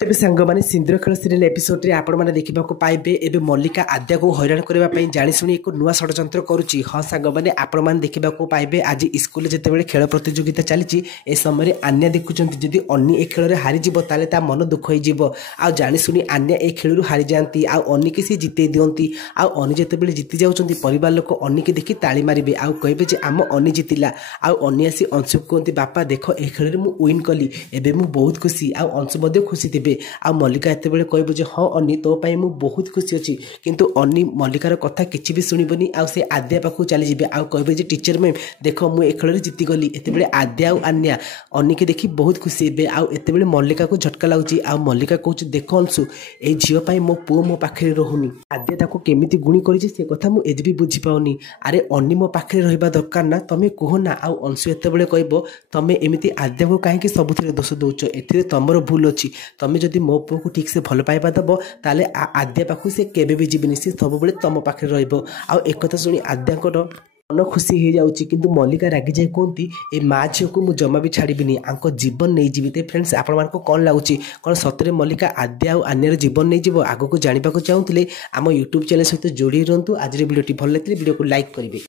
तेज सांग मैंने सिंदूर खेल सीरियल एपिसोड रे आपण मैंने देखा पाइबे एबे मल्लिका आद्या को हैरान करने जाशुणी एक नुआ षड्यंत्र करुच्ची। हाँ सांग मैंने आपण मैंने देखा पाइबे आज स्कूल जिते खेल प्रतियोगिता चली ए समय आन्या देखुं जदि अन्नी ए खेल में हारीज ताले ता मन दुख हो जाशुणी आन्या ए खेल हारी जाती आनी की सी जिते दिखती आनी जिते जीति जाऊँच परिवार लोक अनी की देखी ताली मारे आउ कहे आम अनी जीतिला आनी आसी अंशु कहते बापा देख ए खेल में विन कली एबे मु बहुत खुशी अंशु खुशी थे आ मल्लिका एत कह हाँ अनी तो पाई मु बहुत खुशी अच्छी किंतु अनी मल्लिकार कथा किसी भी शुणबनी से आद्या पाखु चली जाए आउ कहे टीचर मैम देख मुझे खेल जीतीगली एत आद्या आन्या अनी की देखी बहुत खुशी हे आत मल्लिका को झटका लगुच आ मल्लिका कहूँ देख अंशु ए झीपाई मो पुओ मो पाखे रोनी आद्या ताको केमिति गुणी करी से कथा मुझे एज भी बुझीपाऊनी अरे अनी मो पाखे रहा दरकार ना तुम कहना आउ अंशु एत कह तुम एमती आद्या को कहीं सबुथ दोष दौच ए तुमर भूल अच्छी तुम जदि मो पुओ को ठीक से भल पाइबा दब ताले आद्या पाखु से केबे भी जीवनी से सब बेले तुम पाखे रहिबो आ एक कथा सुनी आद्याकर मन खुशी हो जाऊँगी किंतु मल्लिका रागी जाए कहती ए माँ झील को मुझे जमा भी छाड़बी आंको जीवन नहीं जीवी। तो फ्रेंड्स आपण कौन लगुच कौन सतरे मल्लिका आद्या और आन्यार जीवन नहीं जीव आगक जानवा चाहूँगे आम यूट्यूब चैनल सहित जोड़ी रुहतु। आज वीडियो भल लगे वीडियो को लाइक करेंगे।